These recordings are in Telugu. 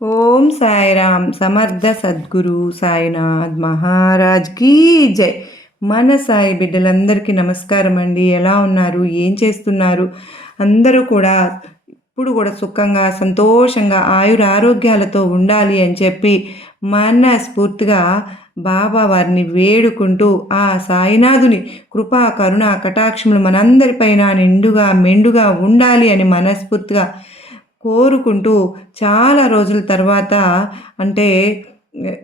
ఓం సాయిరామ్ సమర్థ సద్గురు సాయినాథ్ మహారాజ్ కీ జై. మన సాయి బిడ్డలందరికీ నమస్కారం అండి. ఎలా ఉన్నారు? ఏం చేస్తున్నారు? అందరూ కూడా ఇప్పుడు కూడా సుఖంగా సంతోషంగా ఆయుర ఆరోగ్యాలతో ఉండాలి అని చెప్పి మన స్ఫూర్తిగా బాబా వారిని వేడుకుంటూ ఆ సాయినాథుని కృపా కరుణ కటాక్షములు మనందరిపైన నిండుగా మెండుగా ఉండాలి అని మనస్ఫూర్తిగా కోరుకుంటూ చాలా రోజుల తర్వాత అంటే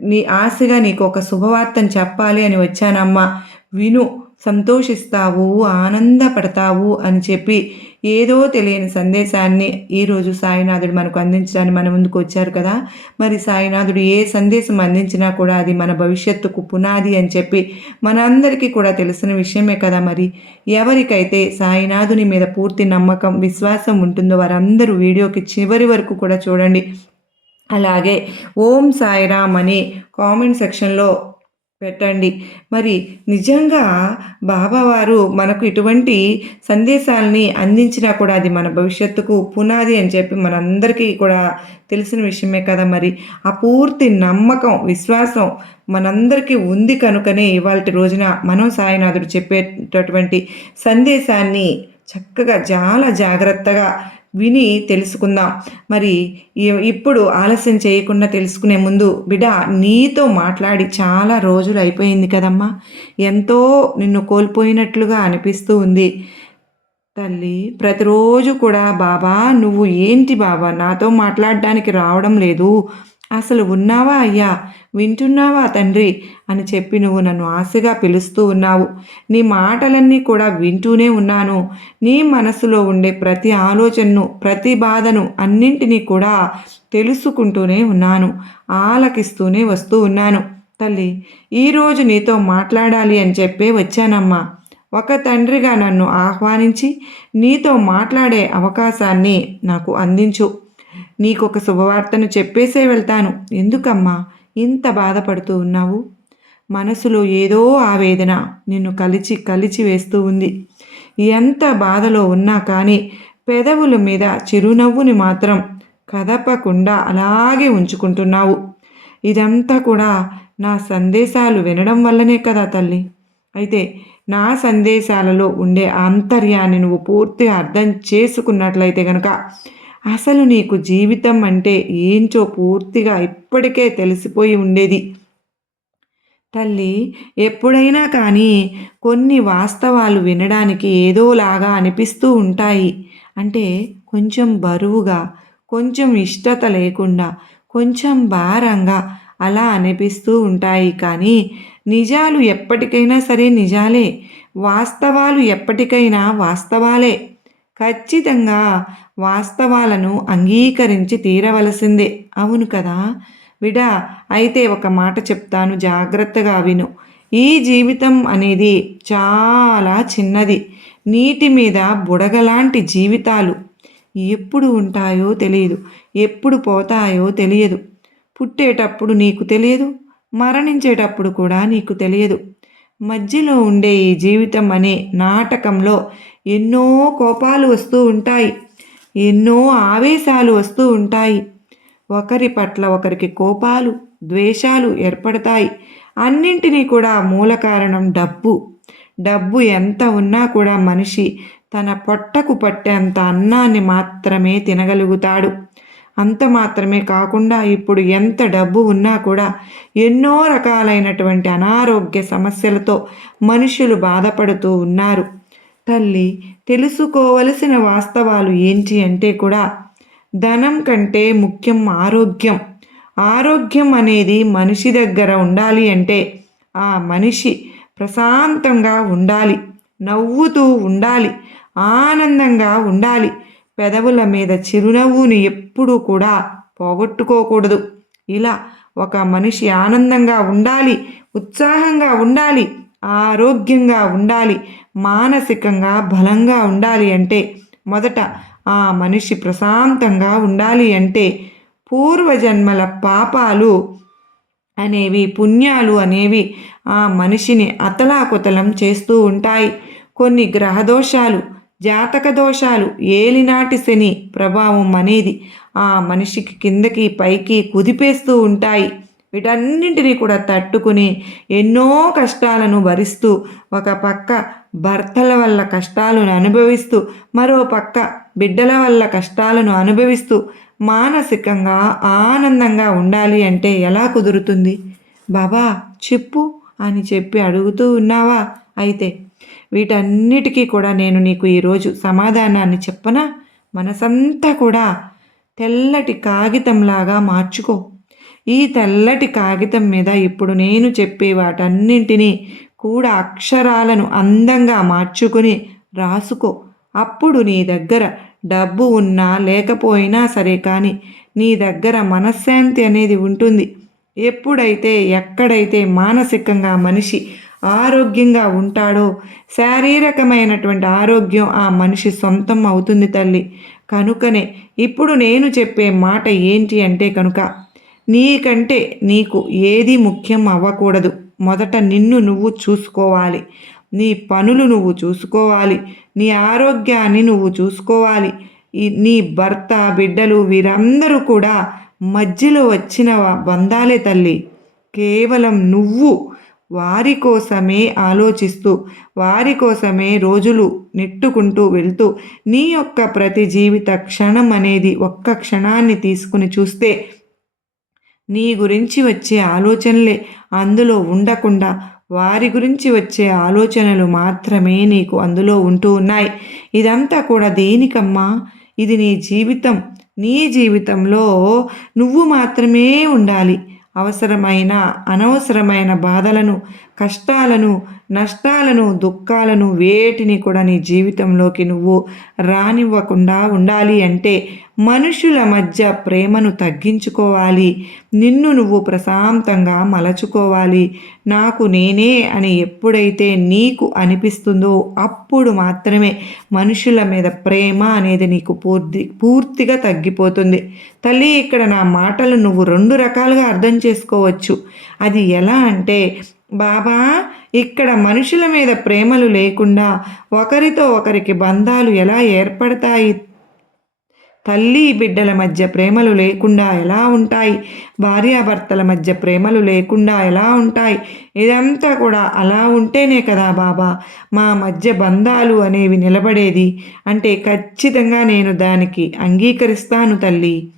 నీ ఆశగా నీకు ఒక శుభవార్తను చెప్పాలి అని వచ్చానమ్మా. విను సంతోషిస్తావు ఆనందపడతావు అని చెప్పి ఏదో తెలియని సందేశాన్ని ఈరోజు సాయినాథుడు మనకు అందించడానికి మన ముందుకు వచ్చారు కదా. మరి సాయినాథుడు ఏ సందేశం అందించినా కూడా అది మన భవిష్యత్తుకు పునాది అని చెప్పి మనందరికీ కూడా తెలిసిన విషయమే కదా మరి. ఎవరికైతే సాయినాథుని మీద పూర్తి నమ్మకం విశ్వాసం ఉంటుందో వారందరూ వీడియోకి చివరి వరకు కూడా చూడండి. అలాగే ఓం సాయిరామ్ అని కామెంట్ సెక్షన్లో పెట్టండి. మరి నిజంగా బాబావారు మనకు ఇటువంటి సందేశాలని అందించినా కూడా అది మన భవిష్యత్తుకు పునాది అని చెప్పి మనందరికీ కూడా తెలిసిన విషయమే కదా మరి. ఆ పూర్తి నమ్మకం విశ్వాసం మనందరికీ ఉంది కనుకనే ఇవాళ రోజున మనం సాయినాథుడు చెప్పేటటువంటి సందేశాన్ని చక్కగా చాలా జాగ్రత్తగా విని తెలుసుకుందాం. మరి ఇప్పుడు ఆలస్యం చేయకుండా తెలుసుకునే ముందు బిడ్డ నీతో మాట్లాడి చాలా రోజులు అయిపోయింది కదమ్మా. ఎంతో నిన్ను కోల్పోయినట్లుగా అనిపిస్తూ ఉంది. తల్లి ప్రతిరోజు కూడా బాబా నువ్వు ఏంటి బాబా? నాతో మాట్లాడడానికి రావడం లేదు. అసలు ఉన్నావా అయ్యా? వింటున్నావా తండ్రి? అని చెప్పి నువ్వు నన్ను ఆశగా పిలుస్తూ ఉన్నావు. నీ మాటలన్నీ కూడా వింటూనే ఉన్నాను. నీ మనసులో ఉండే ప్రతి ఆలోచనను ప్రతి బాధను అన్నింటినీ కూడా తెలుసుకుంటూనే ఉన్నాను. ఆలకిస్తూనే వస్తూ ఉన్నాను. తల్లి ఈరోజు నీతో మాట్లాడాలి అని చెప్పే వచ్చానమ్మా. ఒక తండ్రిగా నన్ను ఆహ్వానించి నీతో మాట్లాడే అవకాశాన్ని నాకు అందించు. నీకొక శుభవార్తను చెప్పేసే వెళ్తాను. ఎందుకమ్మా? ఇంత బాధపడుతూ ఉన్నావు? మనసులో ఏదో ఆవేదన నిన్ను కలిచి కలిచి వేస్తూ ఉంది. ఎంత బాధలో ఉన్నా కానీ పెదవుల మీద చిరునవ్వుని మాత్రం కదపకుండా అలాగే ఉంచుకుంటున్నావు. ఇదంతా కూడా నా సందేశాలు వినడం వల్లనే కదా తల్లి. అయితే నా సందేశాలలో ఉండే ఆంతర్యాన్ని నువ్వు పూర్తిగా అర్థం చేసుకున్నట్లయితే కనుక అసలు నీకు జీవితం అంటే ఏంచో పూర్తిగా ఇప్పటికే తెలిసిపోయి ఉండేది. తల్లి ఎప్పుడైనా కానీ కొన్ని వాస్తవాలు వినడానికి ఏదోలాగా అనిపిస్తూ ఉంటాయి. అంటే కొంచెం బరువుగా కొంచెం ఇష్టత లేకుండా కొంచెం భారంగా అలా అనిపిస్తూ ఉంటాయి. కానీ నిజాలు ఎప్పటికైనా సరే నిజాలే. వాస్తవాలు ఎప్పటికైనా వాస్తవాలే. ఖచ్చితంగా వాస్తవాలను అంగీకరించి తీరవలసిందే. అవును కదా? విడా అయితే ఒక మాట చెప్తాను జాగ్రత్తగా విను. ఈ జీవితం అనేది చాలా చిన్నది. నీటి మీద బుడగలాంటి జీవితాలు ఎప్పుడు ఉంటాయో తెలియదు. ఎప్పుడు పోతాయో తెలియదు. పుట్టేటప్పుడు నీకు తెలియదు. మరణించేటప్పుడు కూడా నీకు తెలియదు. మధ్యలో ఉండే ఈ జీవితం అనే నాటకంలో ఎన్నో కోపాలు వస్తూ ఉంటాయి. ఎన్నో ఆవేశాలు వస్తూ ఉంటాయి. ఒకరి పట్ల ఒకరికి కోపాలు ద్వేషాలు ఏర్పడతాయి. అన్నింటినీ కూడా మూల కారణం డబ్బు. డబ్బు ఎంత ఉన్నా కూడా మనిషి తన పొట్టకు పట్టేంత అన్నాన్ని మాత్రమే తినగలుగుతాడు. అంత మాత్రమే కాకుండా ఇప్పుడు ఎంత డబ్బు ఉన్నా కూడా ఎన్నో రకాలైనటువంటి అనారోగ్య సమస్యలతో మనుషులు బాధపడుతూ ఉన్నారు. తల్లి తెలుసుకోవలసిన వాస్తవాలు ఏంటి అంటే కూడా ధనం కంటే ముఖ్యం ఆరోగ్యం. ఆరోగ్యం అనేది మనిషి దగ్గర ఉండాలి అంటే ఆ మనిషి ప్రశాంతంగా ఉండాలి నవ్వుతూ ఉండాలి ఆనందంగా ఉండాలి పెదవుల మీద చిరునవ్వుని ఎప్పుడూ కూడా పోగొట్టుకోకూడదు. ఇలా ఒక మనిషి ఆనందంగా ఉండాలి ఉత్సాహంగా ఉండాలి ఆరోగ్యంగా ఉండాలి మానసికంగా బలంగా ఉండాలి అంటే మొదట ఆ మనిషి ప్రశాంతంగా ఉండాలి అంటే పూర్వజన్మల పాపాలు అనేవి పుణ్యాలు అనేవి ఆ మనిషిని అతలాకుతలం చేస్తూ ఉంటాయి. కొన్ని గ్రహదోషాలు జాతక దోషాలు ఏలినాటి శని ప్రభావం అనేది ఆ మనిషికి కిందకి పైకి కుదిపేస్తూ ఉంటాయి. వీటన్నింటినీ కూడా తట్టుకుని ఎన్నో కష్టాలను భరిస్తూ ఒక పక్క భర్తల వల్ల కష్టాలను అనుభవిస్తూ మరో పక్క బిడ్డల వల్ల కష్టాలను అనుభవిస్తూ మానసికంగా ఆనందంగా ఉండాలి అంటే ఎలా కుదురుతుంది? బాబా చెప్పు అని చెప్పి అడుగుతూ ఉన్నావా? అయితే వీటన్నిటికీ కూడా నేను నీకు ఈరోజు సమాధానాన్ని చెప్పన? మనసంతా కూడా తెల్లటి కాగితంలాగా మార్చుకో. ఈ తెల్లటి కాగితం మీద ఇప్పుడు నేను చెప్పే వాటన్నింటినీ కూడా అక్షరాలను అందంగా మార్చుకుని రాసుకో. అప్పుడు నీ దగ్గర డబ్బు ఉన్నా లేకపోయినా సరే కానీ నీ దగ్గర మనశ్శాంతి అనేది ఉంటుంది. ఎప్పుడైతే ఎక్కడైతే మానసికంగా మనిషి ఆరోగ్యంగా ఉంటాడో. శారీరకమైనటువంటి ఆరోగ్యం ఆ మనిషి సొంతం అవుతుంది తల్లి. కనుకనే ఇప్పుడు నేను చెప్పే మాట ఏంటి అంటే కనుక నీకంటే నీకు ఏది ముఖ్యం అవ్వకూడదు. మొదట నిన్ను నువ్వు చూసుకోవాలి. నీ పనులు నువ్వు చూసుకోవాలి. నీ ఆరోగ్యాన్ని నువ్వు చూసుకోవాలి. నీ భర్త బిడ్డలు వీరందరూ కూడా మధ్యలో వచ్చిన బంధాలే తల్లి. కేవలం నువ్వు వారి కోసమే ఆలోచిస్తూ వారి కోసమే రోజులు నెట్టుకుంటూ వెళ్తూ నీ యొక్క ప్రతి జీవిత క్షణం అనేది ఒక్క క్షణాన్ని తీసుకుని చూస్తే నీ గురించి వచ్చే ఆలోచనలే అందులో ఉండకుండా వారి గురించి వచ్చే ఆలోచనలు మాత్రమే నీకు అందులో ఉంటూ ఉన్నాయి. ఇదంతా కూడా దేనికమ్మా? ఇది నీ జీవితం. నీ జీవితంలో నువ్వు మాత్రమే ఉండాలి. అవసరమైన అనవసరమైన బాధలను కష్టాలను నష్టాలను దుఃఖాలను వేటిని కూడా నీ జీవితంలోకి నువ్వు రానివ్వకుండా ఉండాలి అంటే మనుషుల మధ్య ప్రేమను తగ్గించుకోవాలి. నిన్ను నువ్వు ప్రశాంతంగా మలచుకోవాలి. నాకు నేనే అని ఎప్పుడైతే నీకు అనిపిస్తుందో అప్పుడు మాత్రమే మనుషుల మీద ప్రేమ అనేది నీకు పూర్తి పూర్తిగా తగ్గిపోతుంది. తల్లి ఇక్కడ నా మాటలు నువ్వు రెండు రకాలుగా అర్థం చేసుకోవచ్చు. అది ఎలా అంటే బాబా ఇక్కడ మనుషుల మీద ప్రేమలు లేకుండా ఒకరితో ఒకరికి బంధాలు ఎలా ఏర్పడతాయి? తల్లి బిడ్డల మధ్య ప్రేమలు లేకుండా ఎలా ఉంటాయి? భార్యాభర్తల మధ్య ప్రేమలు లేకుండా ఎలా ఉంటాయి? ఇదంతా కూడా అలా ఉంటేనే కదా బాబా మా మధ్య బంధాలు అనేవి నిలబడేది. అంటే ఖచ్చితంగా నేను దానికి అంగీకరిస్తాను తల్లి.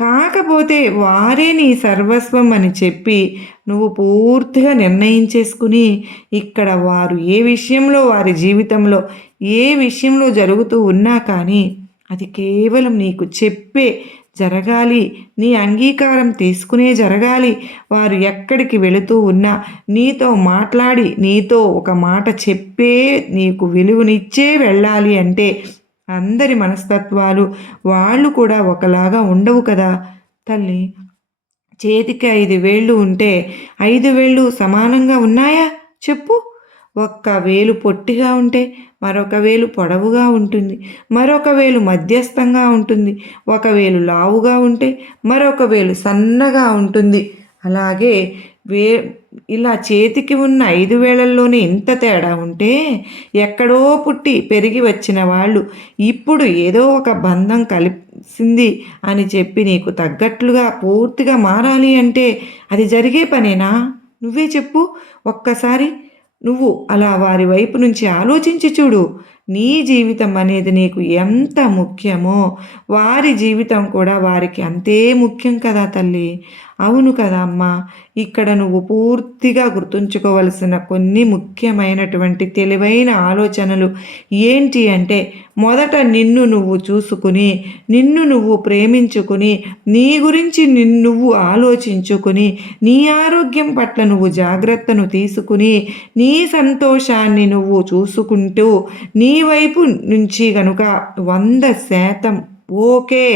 కాకపోతే వారే నీ సర్వస్వం అని చెప్పి నువ్వు పూర్తిగా నిర్ణయించేసుకుని ఇక్కడ వారు ఏ విషయంలో వారి జీవితంలో ఏ విషయంలో జరుగుతూ ఉన్నా కానీ అది కేవలం నీకు చెప్పే జరగాలి. నీ అంగీకారం తీసుకునే జరగాలి. వారు ఎక్కడికి వెళుతూ ఉన్నా నీతో మాట్లాడి నీతో ఒక మాట చెప్పే నీకు విలువనిచ్చే వెళ్ళాలి అంటే అందరి మనస్తత్వాలు వాళ్ళు కూడా ఒకలాగా ఉండవు కదా. తల్లి చేతికి ఐదు వేళ్ళు ఉంటే ఐదు వేళ్ళు సమానంగా ఉన్నాయా? చెప్పు. ఒక్క వేలు పొట్టిగా ఉంటే మరొక వేలు పొడవుగా ఉంటుంది మరొక వేలు మధ్యస్థంగా ఉంటుంది ఒక వేలు లావుగా ఉంటే మరొక వేలు సన్నగా ఉంటుంది. అలాగే వే ఇలా చేతికి ఉన్న ఐదు వేళల్లోనే ఇంత తేడా ఉంటే ఎక్కడో పుట్టి పెరిగి వచ్చిన వాళ్ళు ఇప్పుడు ఏదో ఒక బంధం కలిసింది అని చెప్పి నీకు తగ్గట్లుగా పూర్తిగా మారాలి అంటే అది జరిగే పనేనా? నువ్వే చెప్పు. ఒక్కసారి నువ్వు అలా వారి వైపు నుంచి ఆలోచించి చూడు. నీ జీవితం అనేది నీకు ఎంత ముఖ్యమో వారి జీవితం కూడా వారికి అంతే ముఖ్యం కదా తల్లి. అవును కదా అమ్మా ఇక్కడ నువ్వు పూర్తిగా గుర్తుంచుకోవలసిన కొన్ని ముఖ్యమైనటువంటి తెలివైన ఆలోచనలు ఏంటి అంటే మొదట నిన్ను నువ్వు చూసుకుని నిన్ను నువ్వు ప్రేమించుకుని నీ గురించి నువ్వు ఆలోచించుకుని నీ ఆరోగ్యం పట్ల నువ్వు జాగ్రత్తను తీసుకుని నీ సంతోషాన్ని నువ్వు చూసుకుంటూ నీ వైపు నుంచి కనుక వంద శాతం ఓకే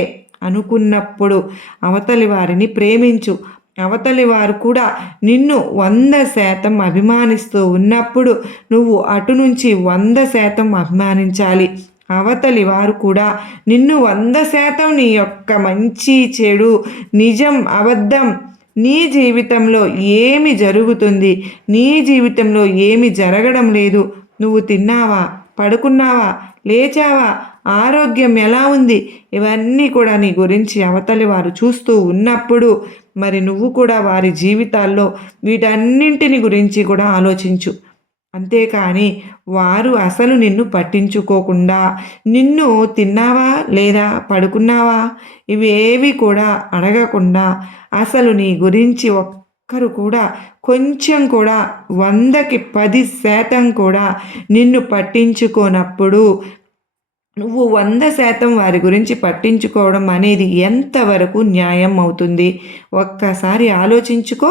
అనుకున్నప్పుడు అవతలి వారిని ప్రేమించు. అవతలి వారు కూడా నిన్ను వంద శాతం అభిమానిస్తూ ఉన్నప్పుడు నువ్వు అటు నుంచి వంద శాతం అభిమానించాలి. అవతలి వారు కూడా నిన్ను వంద శాతం నీ యొక్క మంచి చెడు నిజం అబద్ధం నీ జీవితంలో ఏమి జరుగుతుంది నీ జీవితంలో ఏమి జరగడం లేదు నువ్వు తిన్నావా పడుకున్నావా లేచావా ఆరోగ్యం ఎలా ఉంది? ఇవన్నీ కూడా నీ గురించి అవతలి వారు చూస్తూ ఉన్నప్పుడు మరి నువ్వు కూడా వారి జీవితాల్లో వీటన్నింటిని గురించి కూడా ఆలోచించు. అంతేకాని వారు అసలు నిన్ను పట్టించుకోకుండా నిన్ను తిన్నావా లేదా పడుకున్నావా? ఇవేవి కూడా అడగకుండా అసలు నీ గురించి ఒక్కరు కూడా కొంచెం కూడా వందకి పది శాతం కూడా నిన్ను పట్టించుకోనప్పుడు నువ్వు వంద శాతం వారి గురించి పట్టించుకోవడం అనేది ఎంతవరకు న్యాయం అవుతుంది? ఒక్కసారి ఆలోచించుకో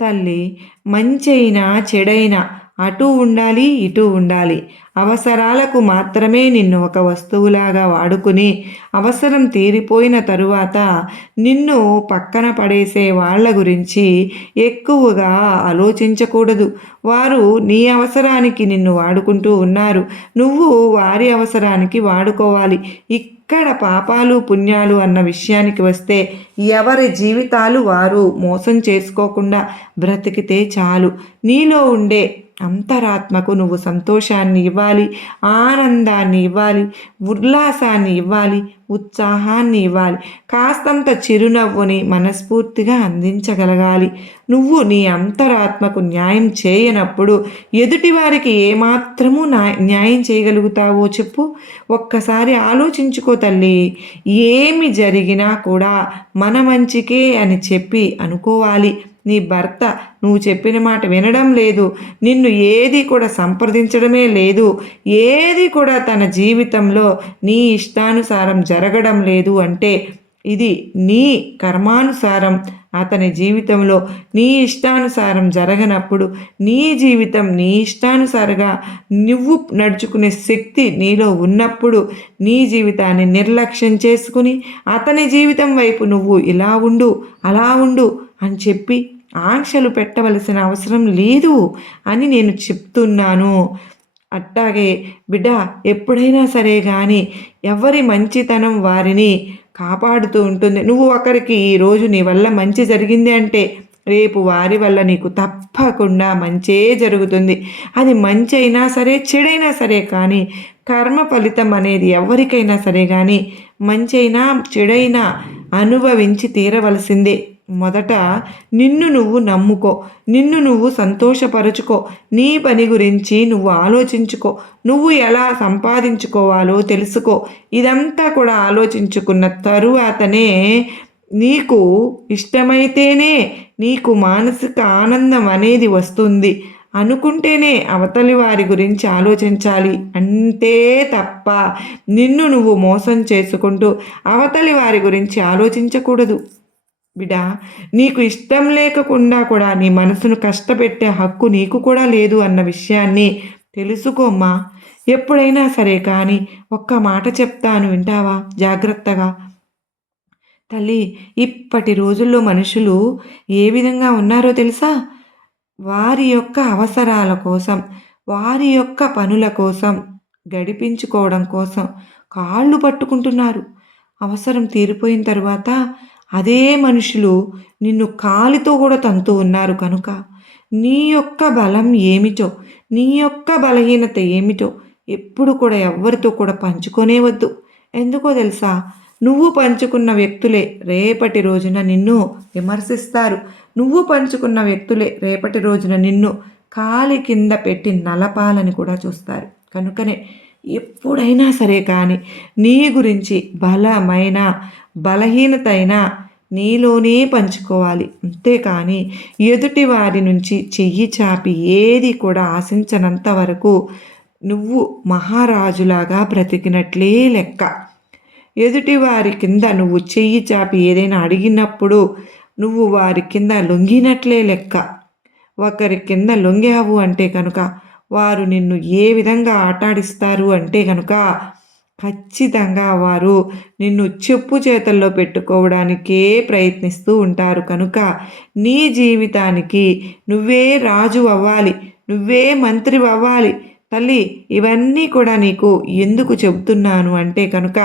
తల్లి. మంచైనా చెడైనా అటు ఉండాలి ఇటు ఉండాలి. అవసరాలకు మాత్రమే నిన్ను ఒక వస్తువులాగా వాడుకుని అవసరం తీరిపోయిన తరువాత నిన్ను పక్కన పడేసే వాళ్ళ గురించి ఎక్కువగా ఆలోచించకూడదు. వారు నీ అవసరానికి నిన్ను వాడుకుంటూ ఉన్నారు. నువ్వు వారి అవసరానికి వాడుకోవాలి. ఇక్కడ పాపాలు పుణ్యాలు అన్న విషయానికి వస్తే ఎవరి జీవితాలు వారు మోసం చేసుకోకుండా బ్రతికితే చాలు. నీలో ఉండే అంతరాత్మకు నువ్వు సంతోషాన్ని ఇవ్వాలి ఆనందాన్ని ఇవ్వాలి ఉల్లాసాన్ని ఇవ్వాలి ఉత్సాహాన్ని ఇవ్వాలి. కాస్తంత చిరునవ్వుని మనస్ఫూర్తిగా అందించగలగాలి. నువ్వు నీ అంతరాత్మకు న్యాయం చేయనప్పుడు ఎదుటివారికి ఏమాత్రము న్యాయం చేయగలుగుతావో చెప్పు. ఒక్కసారి ఆలోచించుకో తల్లి. ఏమి జరిగినా కూడా మన మంచికే అని చెప్పి అనుకోవాలి. నీ భర్త నువ్వు చెప్పిన మాట వినడం లేదు. నిన్ను ఏది కూడా సంప్రదించడమే లేదు. ఏది కూడా తన జీవితంలో నీ ఇష్టానుసారం జరగడం లేదు అంటే ఇది నీ కర్మానుసారం. అతని జీవితంలో నీ ఇష్టానుసారం జరగనప్పుడు నీ జీవితం నీ ఇష్టానుసారంగా నువ్వు నడుచుకునే శక్తి నీలో ఉన్నప్పుడు నీ జీవితాన్ని నిర్లక్ష్యం చేసుకుని అతని జీవితం వైపు నువ్వు ఇలా ఉండు అలా ఉండు అని చెప్పి ఆంక్షలు పెట్టవలసిన అవసరం లేదు అని నేను చెప్తున్నాను. అట్టాగే బిడ్డ ఎప్పుడైనా సరే కానీ ఎవరి మంచితనం వారిని కాపాడుతూ ఉంటుంది. నువ్వు ఒకరికి ఈరోజు నీ వల్ల మంచి జరిగింది అంటే రేపు వారి వల్ల నీకు తప్పకుండా మంచే జరుగుతుంది. అది మంచి అయినా సరే చెడైనా సరే కానీ కర్మ ఫలితం అనేది ఎవరికైనా సరే కానీ మంచైనా చెడైనా అనుభవించి తీరవలసిందే. మొదట నిన్ను నువ్వు నమ్ముకో నిన్ను నువ్వు సంతోషపరుచుకో నీ పని గురించి నువ్వు ఆలోచించుకో నువ్వు ఎలా సంపాదించుకోవాలో తెలుసుకో. ఇదంతా కూడా ఆలోచించుకున్న తరువాతనే నీకు ఇష్టమైతేనే నీకు మానసిక ఆనందం అనేది వస్తుంది. అనుకుంటేనే అవతలి వారి గురించి ఆలోచించాలి అంతే తప్ప నిన్ను నువ్వు మోసం చేసుకుంటూ అవతలి వారి గురించి ఆలోచించకూడదు. బిడా నీకు ఇష్టం లేకుండా కూడా నీ మనసును కష్టపెట్టే హక్కు నీకు కూడా లేదు అన్న విషయాన్ని తెలుసుకోమ్మా. ఎప్పుడైనా సరే కానీ ఒక్క మాట చెప్తాను వింటావా? జాగ్రత్తగా. తల్లి ఇప్పటి రోజుల్లో మనుషులు ఏ విధంగా ఉన్నారో తెలుసా? వారి యొక్క అవసరాల కోసం వారి యొక్క పనుల కోసం గడిపించుకోవడం కోసం కాళ్ళు పట్టుకుంటున్నారు. అవసరం తీరిపోయిన తర్వాత అదే మనుషులు నిన్ను కాలితో కూడా తంతు ఉన్నారు కనుక నీ యొక్క బలం ఏమిటో నీ యొక్క బలహీనత ఏమిటో ఎప్పుడు కూడా ఎవ్వరితో కూడా పంచుకొనే వద్దు ఎందుకో తెలుసా? నువ్వు పంచుకున్న వ్యక్తులే రేపటి రోజున నిన్ను విమర్శిస్తారు. నువ్వు పంచుకున్న వ్యక్తులే రేపటి రోజున నిన్ను కాలి కింద పెట్టి నలపాలని కూడా చూస్తారు. కనుకనే ఎప్పుడైనా సరే కానీ నీ గురించి బలమైన బలహీనత అయినా నీలోనే పంచుకోవాలి. అంతేకాని ఎదుటి వారి నుంచి చెయ్యి చాపి ఏది కూడా ఆశించనంత వరకు నువ్వు మహారాజులాగా బ్రతికినట్లే లెక్క. ఎదుటి వారి కింద నువ్వు చెయ్యి చాపి ఏదైనా అడిగినప్పుడు నువ్వు వారి కింద లొంగినట్లే లెక్క. ఒకరి కింద లొంగావు అంటే కనుక వారు నిన్ను ఏ విధంగా ఆటాడిస్తారు అంటే కనుక ఖచ్చితంగా వారు నిన్ను చెప్పు చేతల్లో పెట్టుకోవడానికే ప్రయత్నిస్తూ ఉంటారు. కనుక నీ జీవితానికి నువ్వే రాజు అవ్వాలి. నువ్వే మంత్రి అవ్వాలి. తల్లి ఇవన్నీ కూడా నీకు ఎందుకు చెబుతున్నాను అంటే కనుక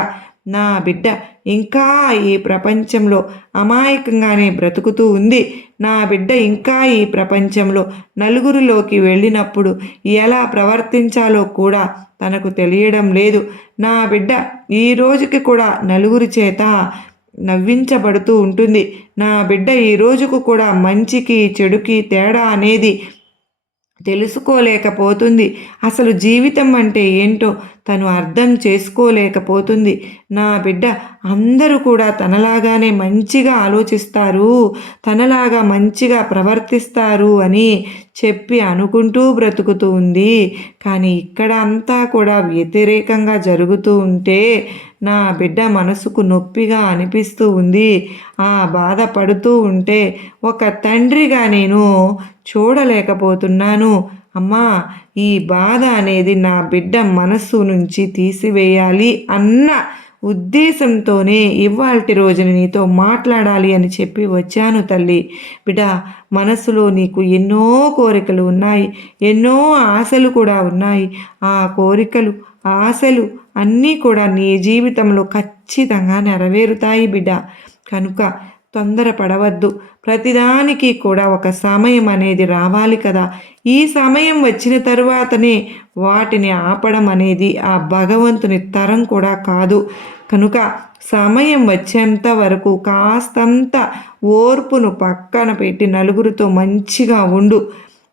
నా బిడ్డ ఇంకా ఈ ప్రపంచంలో అమాయకంగానే బ్రతుకుతూ ఉంది. నా బిడ్డ ఇంకా ఈ ప్రపంచంలో నలుగురిలోకి వెళ్ళినప్పుడు ఎలా ప్రవర్తించాలో కూడా తనకు తెలియడం లేదు. నా బిడ్డ ఈ రోజుకి కూడా నలుగురి చేత నవ్వించబడుతూ ఉంటుంది. నా బిడ్డ ఈ రోజుకు కూడా మంచికి చెడుకి తేడా అనేది తెలుసుకోలేకపోతుంది. అసలు జీవితం అంటే ఏంటో తను అర్థం చేసుకోలేకపోతుంది. నా బిడ్డ అందరూ కూడా తనలాగానే మంచిగా ఆలోచిస్తారు తనలాగా మంచిగా ప్రవర్తిస్తారు అని చెప్పి అనుకుంటూ బ్రతుకుతూ ఉంది. కానీ ఇక్కడ అంతా కూడా వ్యతిరేకంగా జరుగుతూ ఉంటే నా బిడ్డ మనసుకు నొప్పిగా అనిపిస్తూ ఉంది. ఆ బాధపడుతూ ఉంటే ఒక తండ్రిగా నేను చూడలేకపోతున్నాను. అమ్మా ఈ బాధ అనేది నా బిడ్డ మనస్సు నుంచి తీసివేయాలి అన్న ఉద్దేశంతోనే ఇవాల్టి రోజున నీతో మాట్లాడాలి అని చెప్పి వచ్చాను తల్లి. బిడ్డ మనసులో నీకు ఎన్నో కోరికలు ఉన్నాయి ఎన్నో ఆశలు కూడా ఉన్నాయి. ఆ కోరికలు ఆశలు అన్నీ కూడా నీ జీవితంలో ఖచ్చితంగా నెరవేరుతాయి బిడ్డ. కనుక తొందరపడవద్దు ప్రతిదానికి కూడా ఒక సమయం అనేది రావాలి కదా. ఈ సమయం వచ్చిన తరువాతనే వాటిని ఆపడం అనేది ఆ భగవంతుని తరం కూడా కాదు. కనుక సమయం వచ్చేంత వరకు కాస్తంత ఓర్పును పక్కన పెట్టి నలుగురితో మంచిగా ఉండు.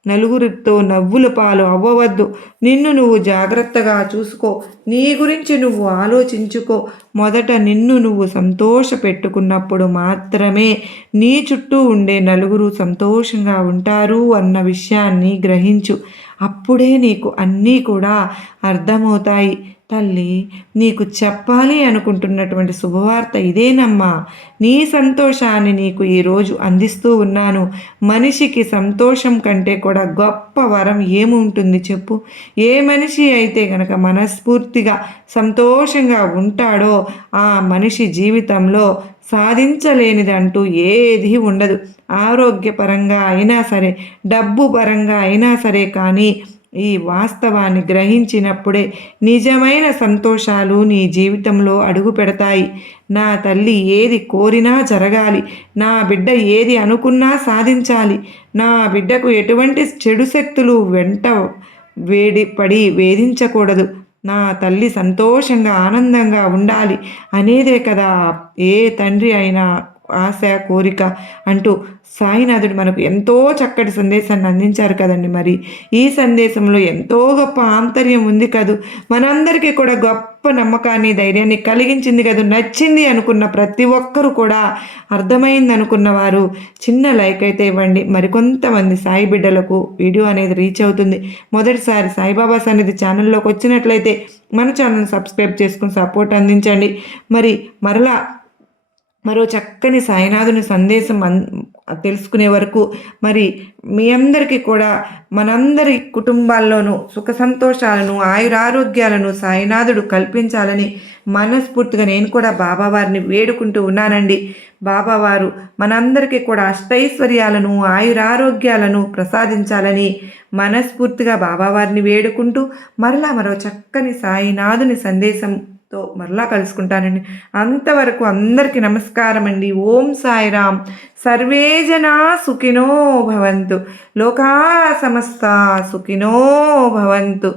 నలుగురితో నవ్వుల పాలు అవ్వవద్దు. నిన్ను నువ్వు జాగ్రత్తగా చూసుకో. నీ గురించి నువ్వు ఆలోచించుకో. మొదట నిన్ను నువ్వు సంతోష పెట్టుకున్నప్పుడు మాత్రమే నీ చుట్టూ ఉండే నలుగురు సంతోషంగా ఉంటారు అన్న విషయాన్ని గ్రహించు. అప్పుడే నీకు అన్నీ కూడా అర్థమవుతాయి. తల్లి నీకు చెప్పాలి అనుకుంటున్నటువంటి శుభవార్త ఇదేనమ్మా. నీ సంతోషాన్ని నీకు ఈరోజు అందిస్తూ ఉన్నాను. మనిషికి సంతోషం కంటే కూడా గొప్ప వరం ఏముంటుంది చెప్పు. ఏ మనిషి అయితే గనక మనస్ఫూర్తిగా సంతోషంగా ఉంటాడో ఆ మనిషి జీవితంలో సాధించలేనిదంటూ ఏది ఉండదు. ఆరోగ్యపరంగా అయినా సరే డబ్బు పరంగా అయినా సరే కానీ ఈ వాస్తవాన్ని గ్రహించినప్పుడే నిజమైన సంతోషాలు నీ జీవితంలో అడుగు పెడతాయి. నా తల్లి ఏది కోరినా జరగాలి. నా బిడ్డ ఏది అనుకున్నా సాధించాలి. నా బిడ్డకు ఎటువంటి చెడు శక్తులు వెంట వేడి పడి వేధించకూడదు. నా తల్లి సంతోషంగా ఆనందంగా ఉండాలి అనేదే కదా ఏ తండ్రి అయినా ఆశ కోరిక అంటూ సాయినాథుడు మనకు ఎంతో చక్కటి సందేశాన్ని అందించారు కదండి మరి. ఈ సందేశంలో ఎంతో గొప్ప ఆంతర్యం ఉంది కదూ. మనందరికీ కూడా గొప్ప నమ్మకాన్ని ధైర్యాన్ని కలిగించింది కదూ. నచ్చింది అనుకున్న ప్రతి ఒక్కరు కూడా అర్థమైంది అనుకున్న వారు చిన్న లైక్ అయితే ఇవ్వండి. మరికొంతమంది సాయి బిడ్డలకు వీడియో అనేది రీచ్ అవుతుంది. మొదటిసారి సాయిబాబా సన్నిధి ఛానల్లోకి వచ్చినట్లయితే మన ఛానల్ సబ్స్క్రైబ్ చేసుకుని సపోర్ట్ అందించండి. మరి మరలా మరో చక్కని సాయినాథుని సందేశం అన్ తెలుసుకునే వరకు మరి మీ అందరికీ కూడా మనందరి కుటుంబాల్లోనూ సుఖ సంతోషాలను ఆయురారోగ్యాలను సాయినాథుడు కల్పించాలని మనస్ఫూర్తిగా నేను కూడా బాబావారిని వేడుకుంటూ ఉన్నానండి. బాబావారు మనందరికీ కూడా అష్టైశ్వర్యాలను ఆయురారోగ్యాలను ప్రసాదించాలని మనస్ఫూర్తిగా బాబావారిని వేడుకుంటూ మరలా మరో చక్కని సాయినాథుని సందేశం తో మరలా కలుసుకుంటానండి. అంతవరకు అందరికీ నమస్కారం అండి ఓం సాయిరామ్ సర్వే జనా సుఖినో భవంతు. లోకా సమస్త సుఖినో భవంతు.